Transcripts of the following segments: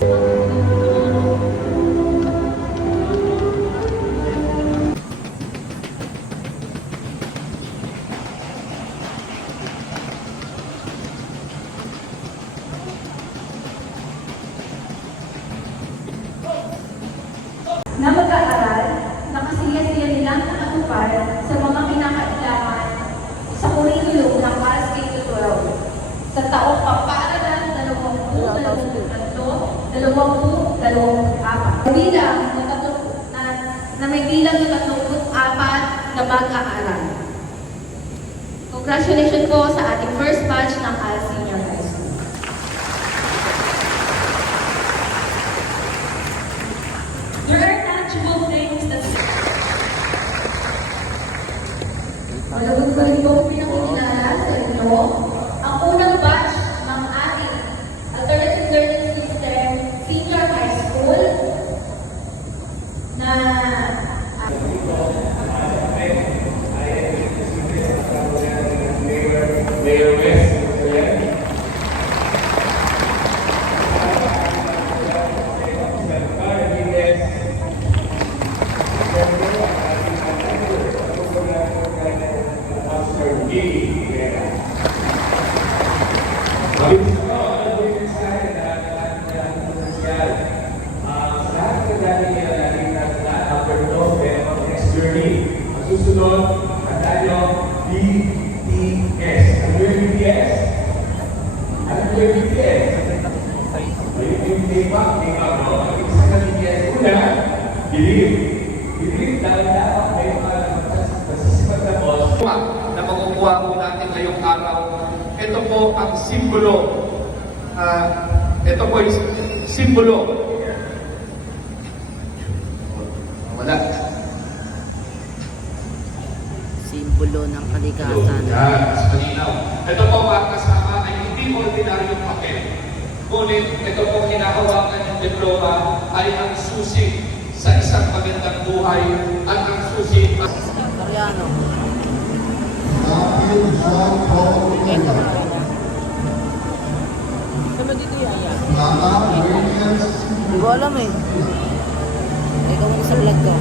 Na mag-aaral, nakasiya-siya nilang nakatupad sa mga kinakailangan sa kurikulum ng ALS K-12 sa taong pampaaralan 2023-2024. Na may bilang 34 na mag-aaral. Congratulations po sa ating first batch ng ALS Senior High School. There are tangible things that malabog pa rin po pinakikilala sa inyo ang unang batch ng ating alternative learning system senior high school na Mayor West. Susunod, handa nyo, BTS. Ano yung BTS? Ano yung BTS? Ayun yung K-pop, no? Ang isa na BTS, una, believe. Believe dahil dapat may mga nasisipat na boss. Na makukuha po natin ngayong araw. Ito po ang simbolo. Ito po yung simbolo. Wala. Simbolo ng kalikasan. Ito po mga kasama ay hindi ordinaryong papel. Ngunit ito po kinahawakan ng diploma ay ang susi sa isang magandang buhay at ang susi Koreano. Sama dito yaya. Hindi ko alam eh. Ikaw mo sa vlog ko.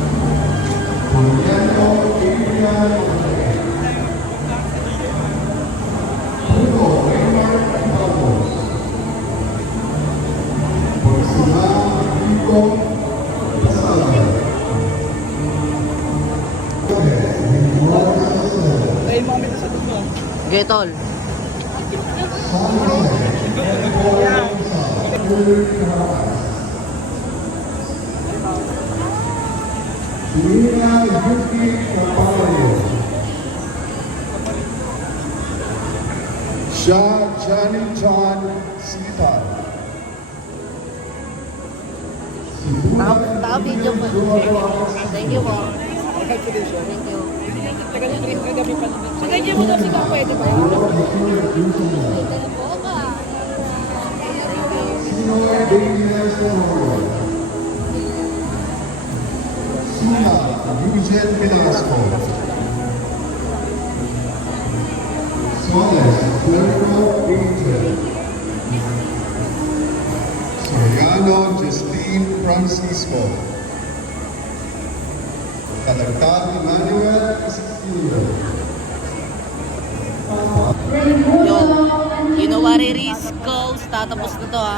Getol. Shah Johnny John Sita. Naka-video po. Thank you po. Thank you. Maganda mo daw sigaw, pwede ba? Suna Eugene Velasco. Soles Clerico Angel. Soriano Justine Francisco. Kalagtad Emmanuel Ezequiel. Yo, you know what it is, Coach? Tatapos na to ha.